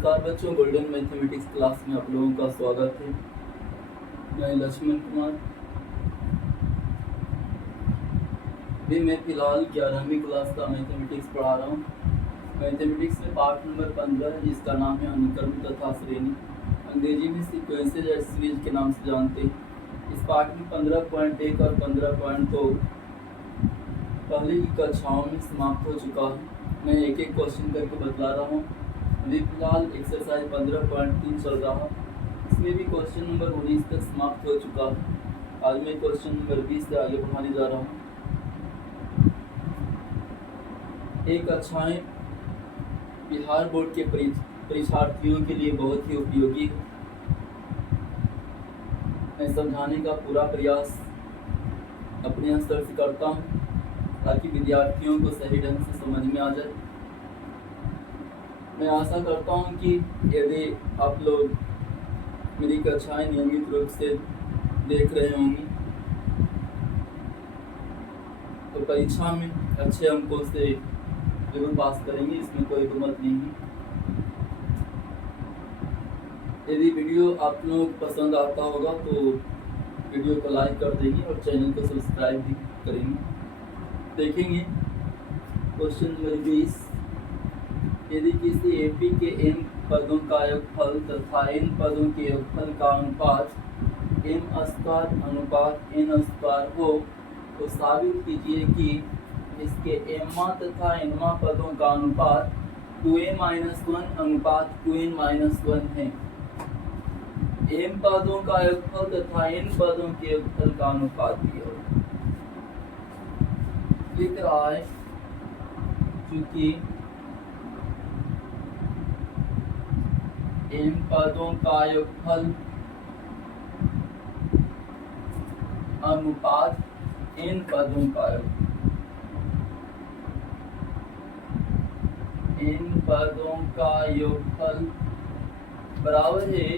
नमस्कार बच्चों, golden mathematics class में आप लोगों का स्वागत है। मैं लक्ष्मण कुमार। भी मैं फिलहाल 11वीं क्लास का मैथमेटिक्स पढ़ा रहा हूँ। मैथमेटिक्स में पार्ट नंबर 15 है, जिसका नाम है अनुक्रम तथा श्रेणी। अंग्रेजी में सीक्वेंसेज या सीरीज के नाम से जानते हैं। इस पार्ट में 15.1 और 15.2 पहले की कक्षाओं में समाप्त हो चुका है। मैं एक एक क्वेश्चन करके बतला रहा हूँ। अभी फिलहाल एक्सरसाइज 15.3 चल रहा है। इसमें भी क्वेश्चन नंबर 19 तक समाप्त हो चुका है। आज मैं क्वेश्चन नंबर 20 से आगे बढ़ाने जा रहा हूँ। एक कक्षाएं बिहार बोर्ड के परीक्षार्थियों के लिए बहुत ही उपयोगी है। मैं समझाने का पूरा प्रयास अपने स्तर से करता हूँ ताकि विद्यार्थियों को सही ढंग से समझ में आ जाए। मैं आशा करता हूं कि यदि आप लोग मेरी कक्षाएं नियमित रूप से देख रहे होंगे तो परीक्षा में अच्छे अंकों से जरूर पास करेंगे, इसमें कोई दुमत नहीं है। यदि वीडियो आप लोगों को पसंद आता होगा तो वीडियो को लाइक कर देंगे और चैनल को सब्सक्राइब भी करेंगे। देखेंगे क्वेश्चन नंबर 20। यदि किसी एपी के n पदों का योगफल तथा n पदों के योगफल का अनुपात m² अनुपात n² हो तो साबित कीजिए कि इसके mवां तथा nवां पदों का अनुपात 2a-1 अनुपात 2n-1 है। m पदों का योगफल तथा n पदों के योगफल का अनुपात दिया होगा। लिख रहा है चूंकि m पदों का योगफल अनुपात n पदों का n पदों का योगफल बराबर है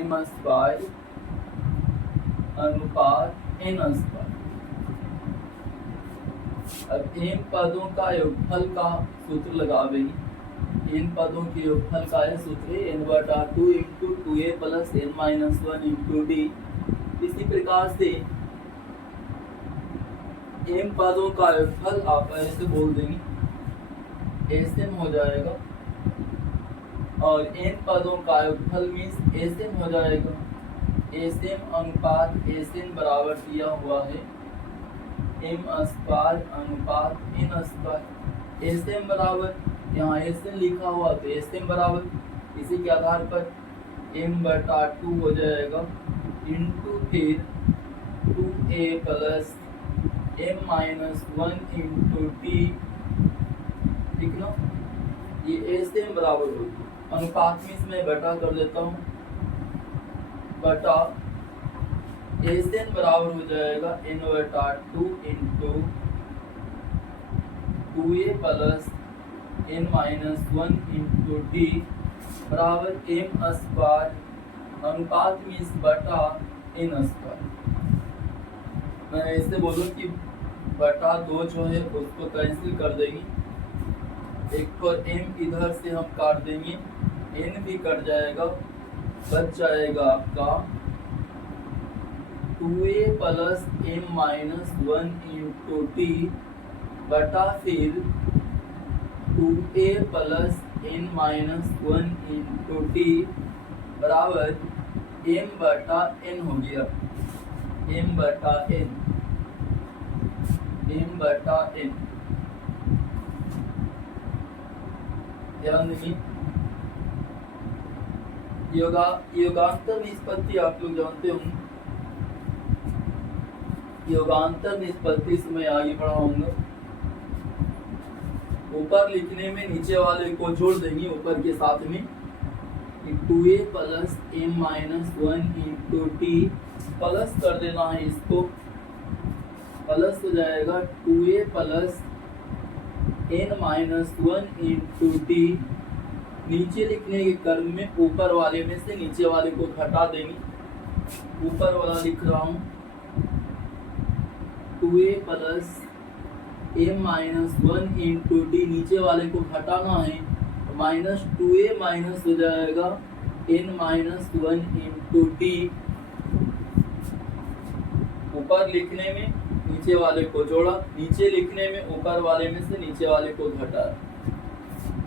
m² अनुपात n²। अब m पदों का योगफल का सूत्र लगावेंगे। n पदों के योगफल का यह सूत्र है n/2 × 2a + n-1 × d। इसी प्रकार से m पदों का योगफल आप ऐसे बोल देंगे Sm हो जाएगा और n पदों का योगफल मीन्स Sm हो जाएगा। Sm अनुपात Sn बराबर दिया हुआ है m² अनुपात n²। Sm बराबर यहाँ Sn लिखा हुआ तो Sm बराबर इसी के आधार पर m/2 हो जाएगा इंटू फिर 2a + m-1 × d। ठीक ना, ये Sm बराबर होगी। अनुपात में इसमें बटा कर देता हूँ, बटा Sn बराबर हो जाएगा n/2 × 2a + n-1 × d बराबर m² अनुपात में इस बटा n²। मैं ऐसे बोलूँ कि बटा 2 जो है उसको कैंसिल कर देंगे। एक पर m इधर से हम काट देंगे, n भी कट जाएगा, बच जाएगा आपका 2a + m-1 × d बटा फिर 2a + n-1 × d बराबर m/n हो गया। m/n ध्यान देंगे। योगांतर निष्पत्ति आप लोग जानते होंगे। योगांतर निष्पत्ति से मैं आगे बढ़ाऊंगा। ऊपर लिखने में नीचे वाले को जोड़ देंगे ऊपर के साथ में 2a + m-1 × d प्लस कर देना है, इसको प्लस हो जाएगा 2a + n-1 × d। नीचे लिखने के क्रम में ऊपर वाले में से नीचे वाले को घटा देंगे। ऊपर वाला लिख रहा हूँ 2a + m-1 × d, नीचे वाले को घटाना है माइनस 2a माइनस हो जाएगा n माइनस 1 इंटू डी। ऊपर लिखने में नीचे वाले को जोड़ा, नीचे लिखने में ऊपर वाले में से नीचे वाले को घटा।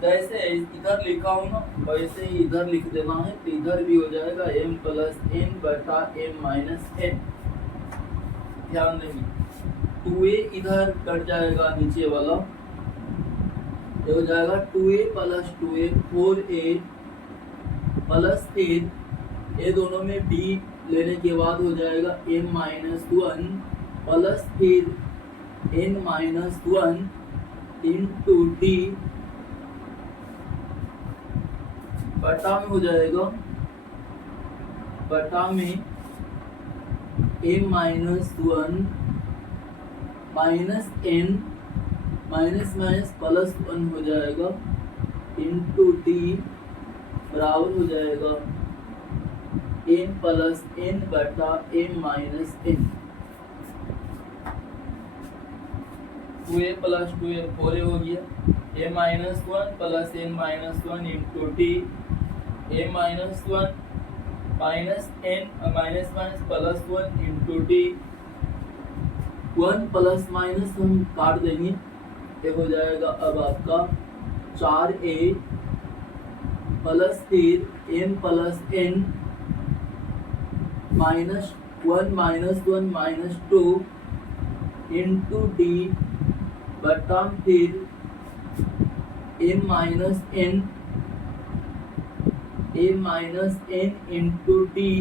जैसे इधर लिखा हूं ना वैसे ही इधर लिख देना है, तो इधर भी हो जाएगा m प्लस n बटा m माइनस n। ध्यान देंगे 2a इधर कट जाएगा नीचे वाला, ये हो जाएगा 2a plus 2a 4a plus 8, ये दोनों में b लेने के बाद हो जाएगा m माइनस 1 प्लस फिर n माइनस 1 इंटू डी बटा में हो जाएगा, बटा में m minus 1 minus n minus minus plus 1 हो जाएगा इंटू डी बराबर हो जाएगा m प्लस n बटा m minus n। 2a plus 2a 4a हो गया, a minus 1 plus n minus 1 into D, a minus 1 minus n minus minus plus 1 into D. 1 plus minus हम काट देंगे, ये हो जाएगा अब आपका 4a प्लस फिर m plus n minus 1 minus 2 into D बटा फिर m minus n into D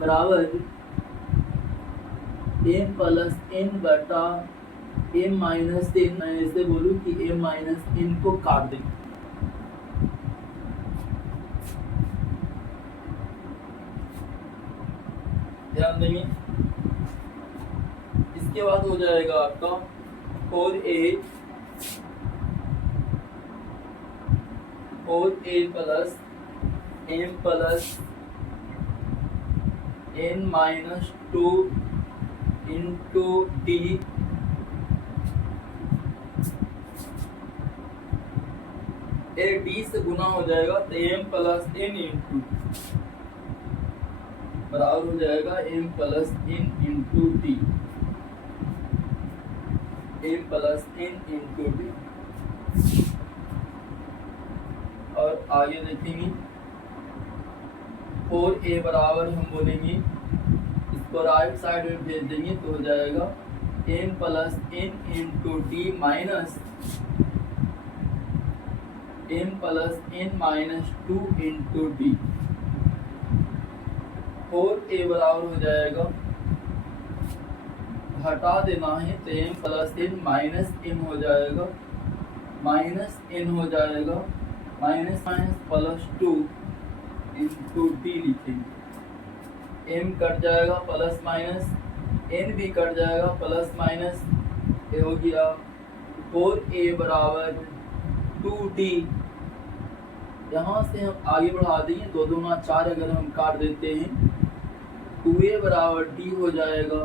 बराबर m प्लस n बटा m माइनस n। मैं ऐसे बोलूँ कि m माइनस n को काट दें, ध्यान देंगे। इसके बाद हो जाएगा आपका 4a plus m plus n minus 2 into D D से गुना हो जाएगा तो m प्लस n इंटू बराबर हो जाएगा m plus n into D, m plus n into D. और आगे देखेंगे 4a बराबर हम बोलेंगे, इसको राइट साइड में भेज देंगे तो हो जाएगा m plus n into D minus m plus n minus 2 into D. 4a बराबर हो जाएगा, हटा देना है तो m plus n minus m हो जाएगा, माइनस n हो जाएगा, minus minus plus 2 into D लिखेंगे। m कट जाएगा प्लस माइनस, n भी कट जाएगा प्लस माइनस, ये हो गया 4a बराबर 2d। यहाँ से हम आगे बढ़ा देंगे, 2 दूना 4 अगर हम काट देते हैं 2a बराबर d हो जाएगा,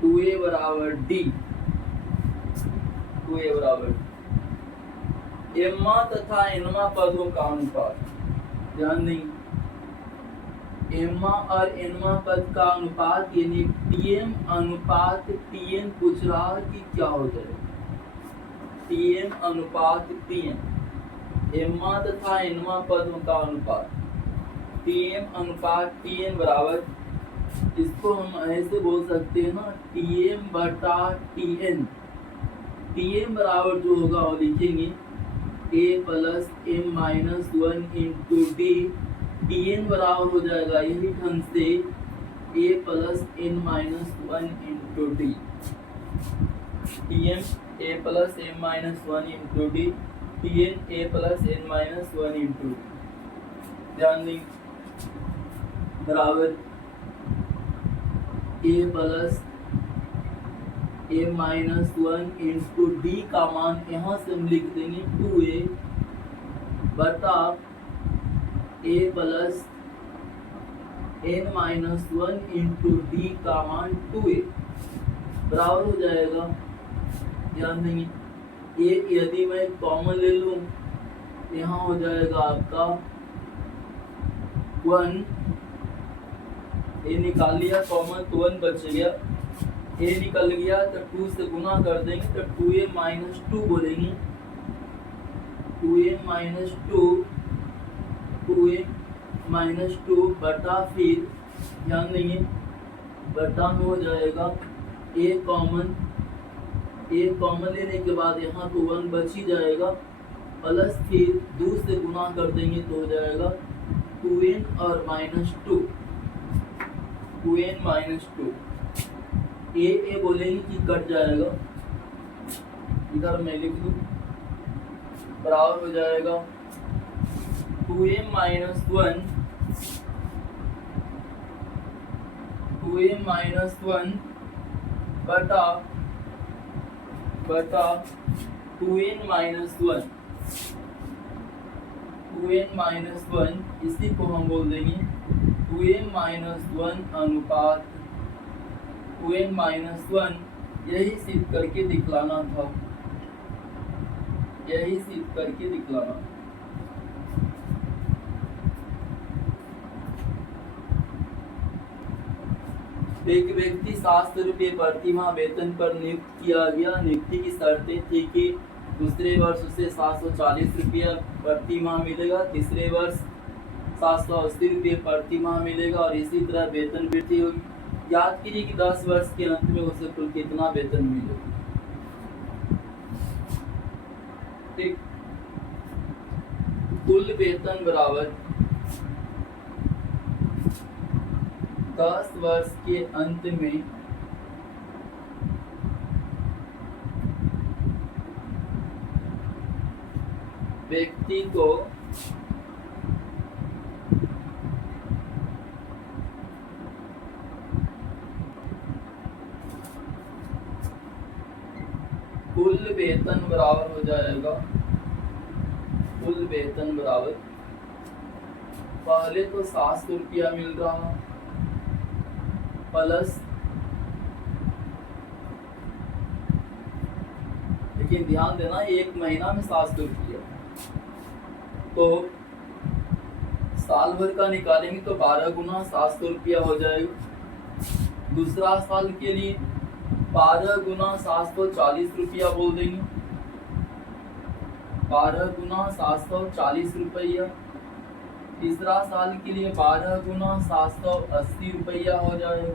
2a बराबर d, 2a बराबर एम्मा तथा एनमा पदों का अनुपात। ध्यान दें एम्मा और एनमा पद का अनुपात यानी टीएम अनुपात टीएन पूछ रहा है कि क्या हो जाए, टीएम अनुपात टीएन। एम्मा तथा एनमा पदों का अनुपात टीएम अनुपात टीएन बराबर, इसको हम ऐसे बोल सकते हैं ना टीएम बटा टीएन। टीएम बराबर जो होगा वो लिखेंगे a plus m minus 1 into D. TN बराबर हो जाएगा यही ढंग से a plus n minus 1 into D. TM a plus m minus 1 into D, TN a plus n minus 1 into D. ध्यान दें बराबर a plus m minus 1 into D का मान यहाँ से हम लिख देंगे 2a बटा a plus n minus 1 into D का मान 2a बराबर हो जाएगा। ध्यान देंगे ये यदि मैं कॉमन ले लूँ यहाँ हो जाएगा आपका 1, ए निकाल लिया कॉमन तो 1 बच गया, ए निकल गया तो 2 से गुना कर देंगे तो 2a माइनस 2 बोलेंगे, 2a माइनस 2 बटा फिर ध्यान देंगे बटा में हो जाएगा a कॉमन लेने के बाद यहाँ तो 1 बच ही जाएगा, प्लस फिर 2 से गुना कर देंगे तो हो जाएगा 2n और माइनस 2, 2n माइनस 2, ए बोलेंगे कि कट जाएगा, इधर मैं लिख दूं बराबर हो जाएगा 2m माइनस 1 बटा 2n माइनस 1, इसी को हम बोल देंगे 2m माइनस 1 अनुपात 2n माइनस 1, यही सिद्ध करके दिखलाना था, यही सिद्ध करके दिखलाना। एक व्यक्ति 700 रुपये प्रति माह वेतन पर नियुक्त किया गया। नियुक्ति की शर्तें थी कि दूसरे वर्ष उसे 740 रुपया प्रति माह मिलेगा, तीसरे वर्ष 780 रुपये प्रति माह मिलेगा और इसी तरह वेतन वृद्धि होगी। याद कीजिए कि 10 वर्ष के अंत में उसे कुल कितना वेतन मिलेगा। ठीक, कुल वेतन बराबर 10 वर्ष के अंत में व्यक्ति को कुल वेतन बराबर हो जाएगा, कुल वेतन बराबर पहले तो 700 रुपया मिल रहा प्लस, लेकिन ध्यान देना एक महीना में 700 रुपया, तो साल भर का निकालेंगे तो 12 गुना 700 रुपया हो जाएगा। दूसरा साल के लिए 12 गुना 740 रुपया बोल देंगे, 12 गुना 740 रुपया। तीसरा साल के लिए 12 गुना 780 रुपया हो जाएगा,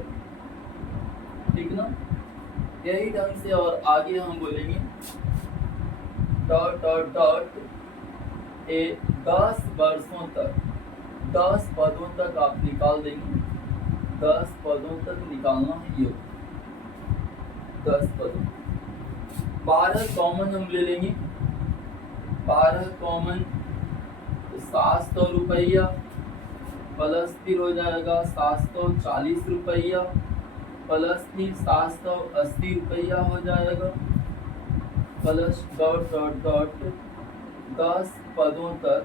ठीक ना। यही ढंग से और आगे हम बोलेंगे डॉट डॉट डॉट 10 वर्षों तक, 10 पदों तक आप निकाल देंगे, 10 पदों तक निकालना है ये 10 पदों। 12 कॉमन हम ले लेंगे, 12 कॉमन 700 रुपया प्लस फिर हो जाएगा 740 रुपया प्लस फिर 780 रुपया हो जाएगा प्लस डॉट डॉट डॉट 10 पदों तक,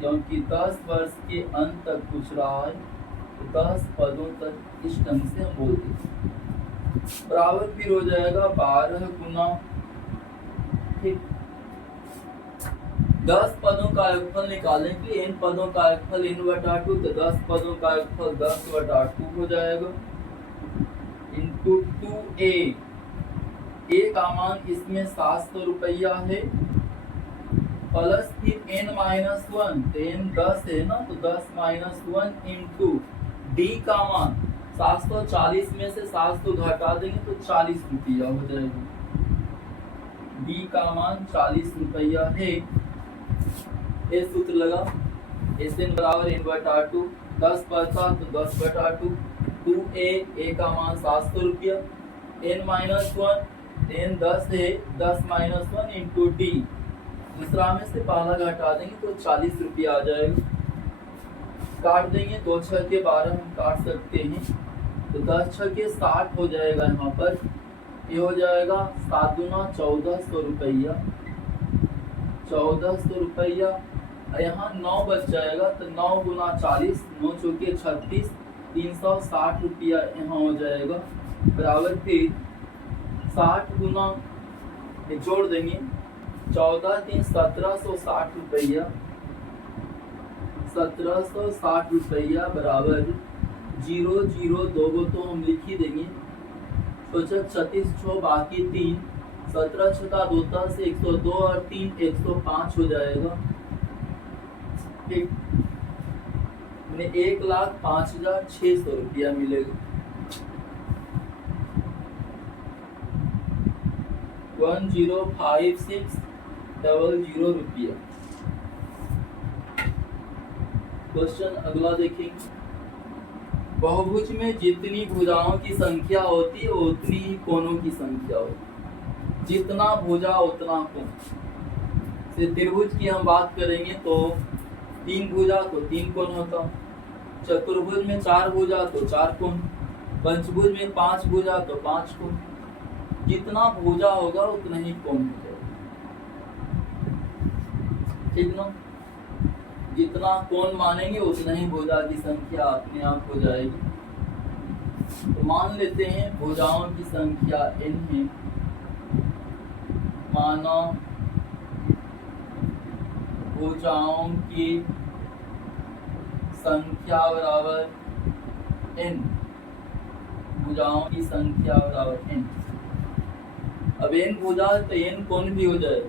क्योंकि 10 वर्ष के अंत तक पूछ रहा है तो 10 पदों तक इस ढंग से हम बोलते हैं। बराबर फिर हो जाएगा 12 गुना, ठीक, 10 पदों का योगफल निकालने के लिए n पदों का योगफल n बटा 2, तो 10 पदों का योगफल 10 बटा 2 हो जाएगा इंटू 2a। a का मान इसमें 700 रुपया है प्लस फिर n माइनस 1, तो n 10 है ना, तो 10 माइनस 1 इंटू d का मान 740 में से 700 घटा देंगे तो 40 रुपया हो जाएगा। d का मान 40 रुपया है। ये सूत्र लगा, Sn बराबर n बटा 2, 10 बचा तो 10 बटा 2, 2a का मान 700 रुपया, n माइनस 1, n 10 है, 10 माइनस 1 इंटू डी, दूसरा में से पहला घटा देंगे तो 40 रुपया आ जाएगा। काट देंगे, 2 6 के 12 हम काट सकते हैं, तो 10 6 के 60 हो जाएगा। यहाँ पर ये हो जाएगा 7 गुना 1400 रुपया, 1400 रुपया। यहाँ 9 बच जाएगा तो 9 गुना 40, 9 चौके 36, 360 रुपया यहाँ हो जाएगा। बराबर फिर 60 गुना जोड़ देंगे 14 3 1760 रुपया, 1760 रुपया बराबर 0 0 2 को तो हम लिख ही देंगे। तो 36 6 बाकी 3, 17 छता 2 से 102 और 3 105 हो जाएगा। 1,05,600 रुपया मिलेगा। 105600 रुपया। क्वेश्चन अगला देखेंगे। बहुभुज में जितनी भुजाओं की संख्या होती है उतनी ही कोणों की संख्या होती। जितना भुजा उतना कोण। से त्रिभुज की हम बात करेंगे तो 3 भुजा तो 3 कोण होता। चतुर्भुज में 4 भुजा तो 4 कोण। पंचभुज में 5 भुजा तो 5 कोण। जितना भुजा होगा उतना ही कोण हो जाएगा। ठीक ना? जितना कोण मानेंगे उतना ही भुजा की संख्या अपने आप हो जाएगी। तो मान लेते हैं भुजाओं की संख्या n है। माना भुजाओं की संख्या बराबर n। भुजाओं की संख्या बराबर n। अब n भुजा है तो n कोण भी हो जाए।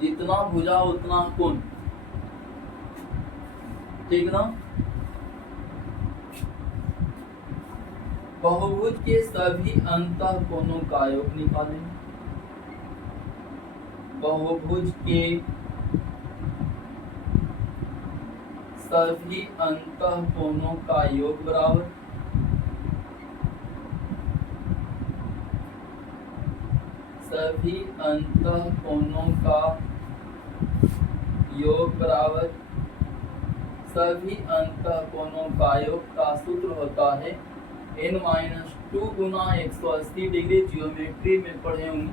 जितना भुजा उतना कोण। ठीक ना? बहुभुज के सभी अंतः कोणों का योग निकालें। बहुभुज के सभी अंतः कोणों का योग बराबर सभी अंतः कोणों का योग बराबर सभी अंतः कोणों का योग का सूत्र होता है n-2 गुना 180 डिग्री। जियोमेट्री में पढ़े होंगे।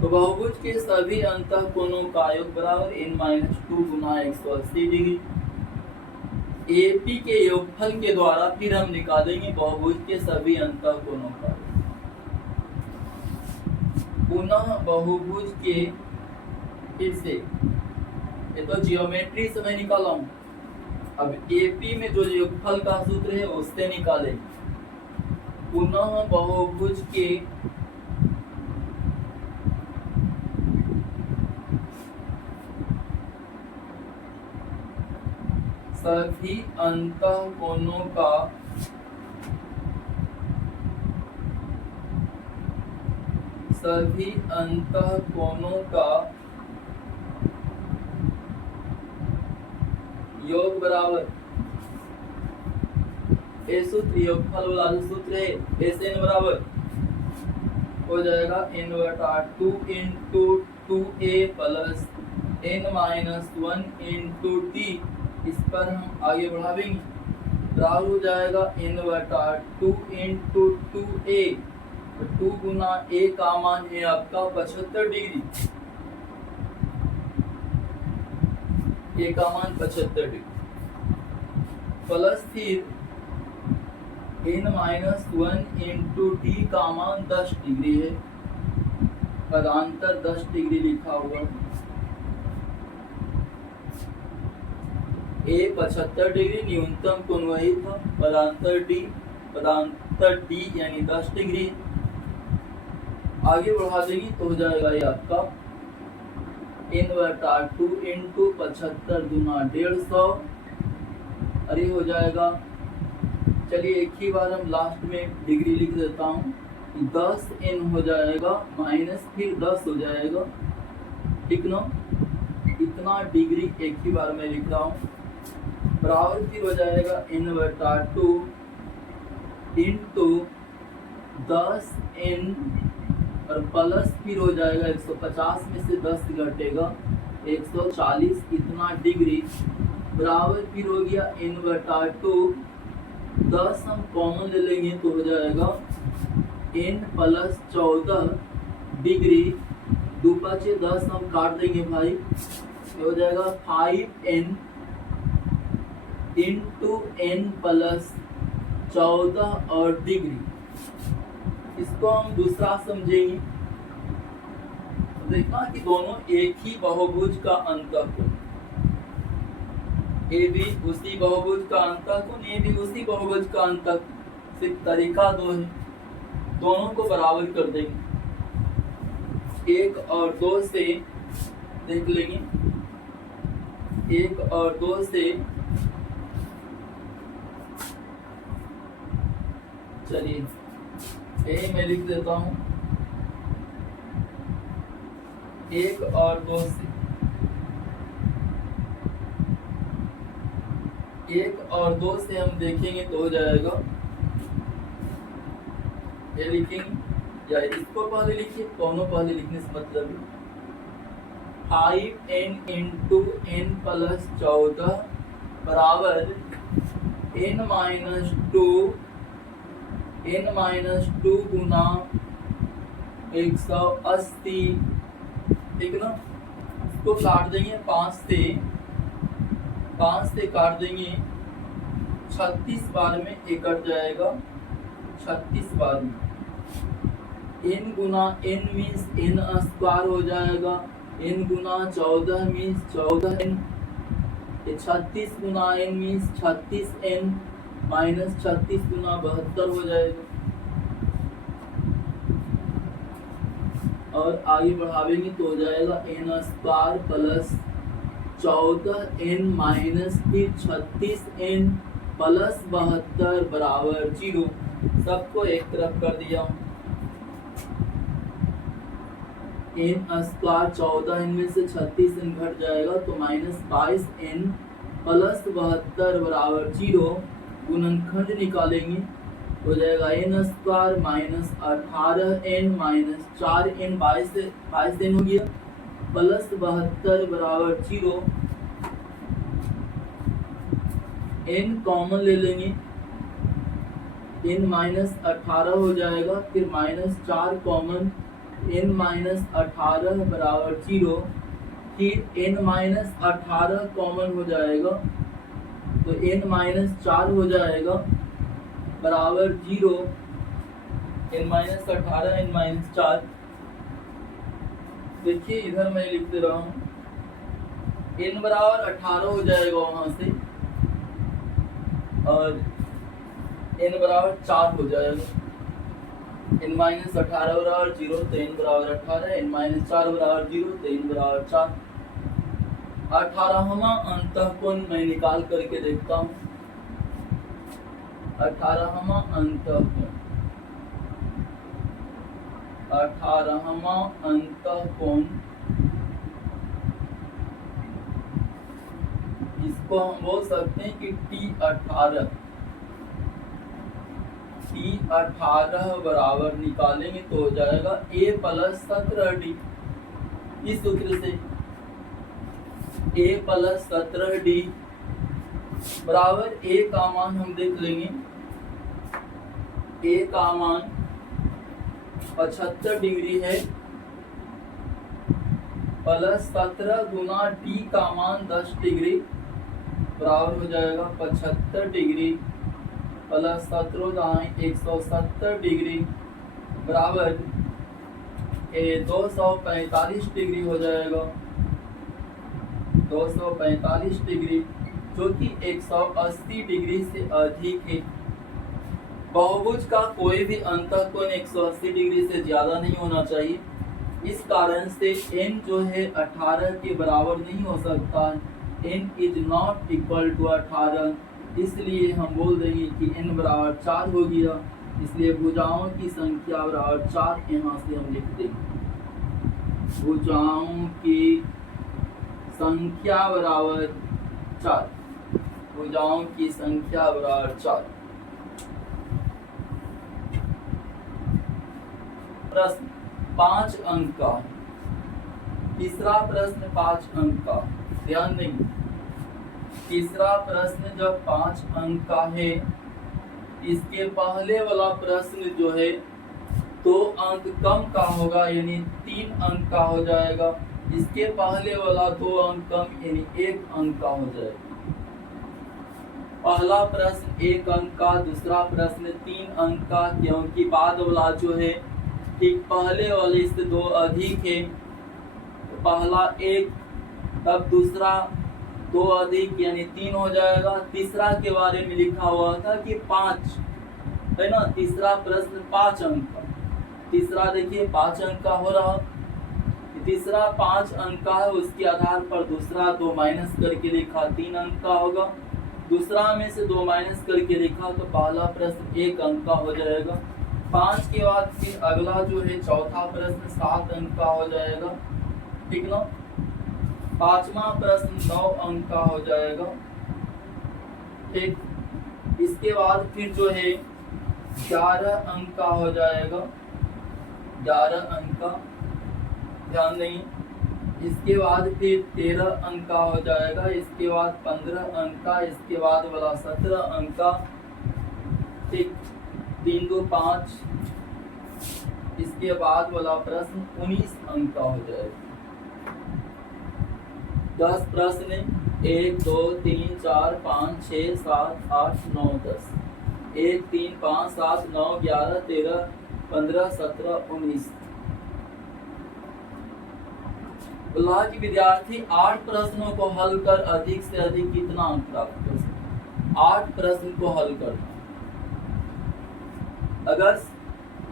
तो बहुभुज के सभी अंतः कोणों का योग बराबर n-2 गुना 180 डिग्री। AP के योगफल के द्वारा फिर हम निकालेंगे बहुभुज के सभी अंतः कोणों का। पुनः बहुभुज के फिर से ये तो जियोमेट्री से मैं निकाला हूं। अब AP में जो योगफल का सूत्र है उससे निकाले। पुनः बहुभुज के सभी अंतः कोणों का योग बराबर ए सूत्र योगफल वाला जो सूत्र है SN बराबर हो जाएगा n/2 × 2a plus n-1 × t। इस पर हम आगे बढ़ावेंगे। बराबर हो जाएगा n/2 × 2a। 2 गुना a का मान है आपका 75 डिग्री। a का मान 75 डिग्री प्लस फिर n-1 × t का मान 10 डिग्री है। पदांतर 10 डिग्री लिखा हुआ। a 75 डिग्री न्यूनतम कोण वही था। पदांतर d यानी 10 डिग्री। आगे बढ़ा देंगे तो हो जाएगा ये आपका n/2 × 75 गुना 150। अरे हो जाएगा। चलिए एक ही बार हम लास्ट में डिग्री लिख देता हूँ। 10n हो जाएगा माइनस फिर 10 हो जाएगा। ठीक ना? इतना डिग्री एक ही बार में लिख रहा हूँ। बराबर फिर हो जाएगा n/2 × 10n और प्लस फिर हो जाएगा 150 में से 10 घटेगा 140। इतना डिग्री बराबर फिर हो गया n/2। 10 हम कॉमन ले लेंगे तो हो जाएगा n + 14 डिग्री। 2 × 10 हम काट देंगे भाई। हो जाएगा 5n × n + 14 और डिग्री। इसको हम दूसरा समझेंगे। देखना कि दोनों एक ही बहुभुज का अंतःकोण, ए भी उसी बहुभुज का अंतःकोण, ए भी उसी बहुभुज का अंतःकोण, सिर्फ तरीका दो है, दोनों को बराबर कर देंगे। 1 और 2 से देख लेंगे, 1 और 2 से चलिए ए मैं लिख देता हूं, 1 और 2 से, 1 और 2 से हम देखेंगे तो हो जाएगा, ये लिखेंगे या इसको पहले लिखिए, दोनों पहले लिखने से मतलब 5n इंटू n प्लस 14 बराबर n-2 गुना 180, ठीक ना। इसको काट देंगे 5 से काट देंगे 36 बार में, ये कट जाएगा 36 बार में। n गुना n मीन्स n स्क्वायर हो जाएगा, n गुना 14 मीन्स 14n, 36 गुना n मीन्स 36n माइनस 36 गुना 72 हो जाएगा। और आगे बढ़ावेंगे तो हो जाएगा n square plus 14n minus फिर 36n प्लस 72 बराबर 0। सबको एक तरफ कर दिया। n स्क्वायर 14n में से 36n घट जाएगा तो माइनस 22n प्लस 72 बराबर 0। गुणनखंड निकालेंगे हो जाएगा n square minus 18n minus 4n 22n हो गया प्लस 72 बराबर 0। n कॉमन ले लेंगे, n माइनस 18 हो जाएगा, फिर माइनस 4 कॉमन, n माइनस 18 बराबर 0। फिर n माइनस 18 कॉमन हो जाएगा तो n माइनस 4 हो जाएगा बराबर 0। n माइनस 18 n माइनस 4, देखिए इधर मैं लिख दे रहा हूँ, n बराबर 18 हो जाएगा वहां से और n बराबर 4 हो जाएगा। n माइनस 18 बराबर 0 तो n बराबर 18, n माइनस 4 बराबर 0 तो n बराबर 4। 18वां अंतःकोण मैं निकाल करके देखता हूँ। 18वां अंतःकोण, 18वां अंतःकोण, इसको हम बोल सकते हैं कि T18। T18 बराबर निकालेंगे तो हो जाएगा A प्लस 17D। इस सूत्र से A प्लस 17D बराबर A का मान हम देख लेंगे, A का मान 75 डिग्री है प्लस 17 गुना D का मान 10 डिग्री बराबर हो जाएगा 75 डिग्री प्लस 17 170 डिग्री बराबर 245 डिग्री हो जाएगा। 245 डिग्री जो कि 180 डिग्री से अधिक है। बहुभुज का कोई भी अंतःकोण 180 डिग्री से ज्यादा नहीं होना चाहिए। इस कारण से n जो है 18 के बराबर नहीं हो सकता। n is not equal to 18, इसलिए हम बोल देंगे कि n बराबर 4 हो गया। इसलिए भुजाओं की संख्या बराबर 4 यहाँ से हम लिख देंगे। भुजाओं की संख्या बराबर 4, भुजाओं की संख्या बराबर 4। प्रश्न 5 अंक का, तीसरा प्रश्न 5 अंक का, ध्यान देंगे। तीसरा प्रश्न जब 5 अंक का है, इसके पहले वाला प्रश्न जो है 2 अंक कम का होगा, यानी 3 अंक का हो जाएगा। इसके पहले वाला 2 अंक कम यानी 1 अंक का हो जाएगा। पहला प्रश्न 1 अंक का, दूसरा प्रश्न 3 अंक का, क्योंकि बाद वाला जो है ठीक पहले वाले से 2 अधिक है, पहला 1, तब दूसरा 2 अधिक यानी 3 हो जाएगा। तीसरा के बारे में लिखा हुआ था कि 5 है ना, तीसरा प्रश्न 5 अंक का, तीसरा देखिए 5 अंक का हो रहा, तीसरा 5 अंक का है, उसके आधार पर दूसरा 2 माइनस करके लिखा 3 अंक का होगा। दूसरा में से 2 माइनस करके लिखा तो पहला प्रश्न 1 अंक का हो जाएगा। 5 के बाद फिर अगला जो है चौथा प्रश्न 7 अंक का हो जाएगा, ठीक ना। पांचवा प्रश्न 9 अंक का हो जाएगा, ठीक। इसके बाद फिर जो है 11 अंक का हो जाएगा, 11 अंक का, ध्यान देंगे। इसके बाद फिर 13 अंक का हो जाएगा, इसके बाद 15 अंक का, इसके बाद वाला 17 अंक का, ठीक। 3 2 5, इसके बाद वाला प्रश्न 19 अंक का हो जाएगा। 10 प्रश्न 1 2 3 4 5 6 7 8 9 10, 1 3 5 7 9 11 13 15 17 19। बोला कि विद्यार्थी 8 प्रश्नों को हल कर अधिक से अधिक कितना अंक प्राप्त कर सकते। 8 प्रश्न को हल करना, अगर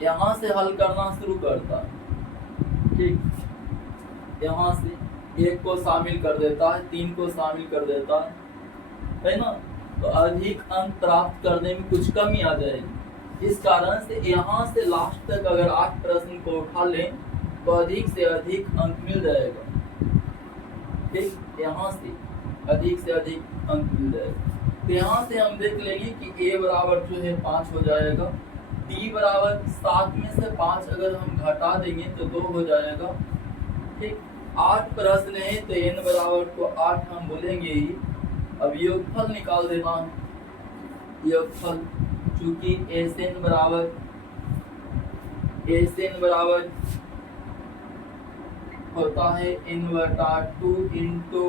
यहाँ से हल करना शुरू करता है, ठीक, यहाँ से 1 को शामिल कर देता है, 3 को शामिल कर देता है ना, तो अधिक अंक प्राप्त करने में कुछ कमी आ जाएगी। इस कारण से यहाँ से लास्ट तक अगर 8 प्रश्न को उठा लें तो अधिक से अधिक अंक मिल जाएगा, ठीक। यहाँ से अधिक अंक मिल जाएगा। तो यहाँ से हम देख लेंगे कि a बराबर जो है 5 हो जाएगा, d बराबर 7 में से 5 अगर हम घटा देंगे तो 2 हो जाएगा, ठीक। 8 प्रश्न है तो n बराबर को 8 हम बोलेंगे ही। अब योगफल निकाल देना है, योगफल, चूंकि SN बराबर होता है n/2 into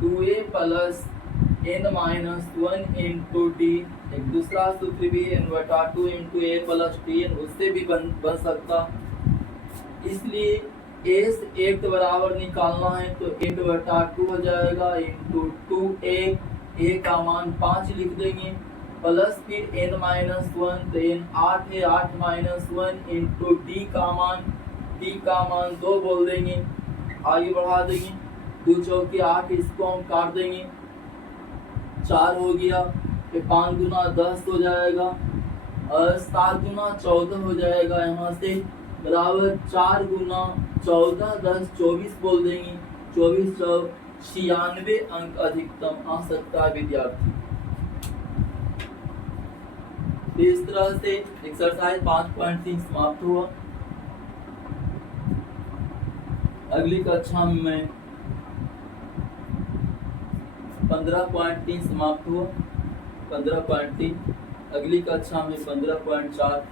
2a plus n-1 into d। एक दूसरा सूत्र भी n/2 into a plus tn, उससे भी बन सकता। इसलिए s 8 बराबर निकालना है तो 8/2 हो जाएगा इंटू 2a, a का मान 5 लिख देंगे, प्लस फिर n-1 तो n 8 है, 8 - 1 इंटू d का मान 2 बोल देंगे, आगे बढ़ा देंगे, 2 चौके 8, इसको हम काट देंगे, 4 हो गया, फिर 5 गुना 10 हो जाएगा और 7 गुना 14 हो जाएगा, यहाँ से बराबर 4 गुना 14 10 24 बोल देंगे, 24 96 अंक अधिकतम आ सकता है विद्यार्थी। इस तरह से एक्सरसाइज 5.3 समाप्त हुआ। अगली कक्षा में 15.3 समाप्त हुआ, 15.3। अगली कक्षा में 15.4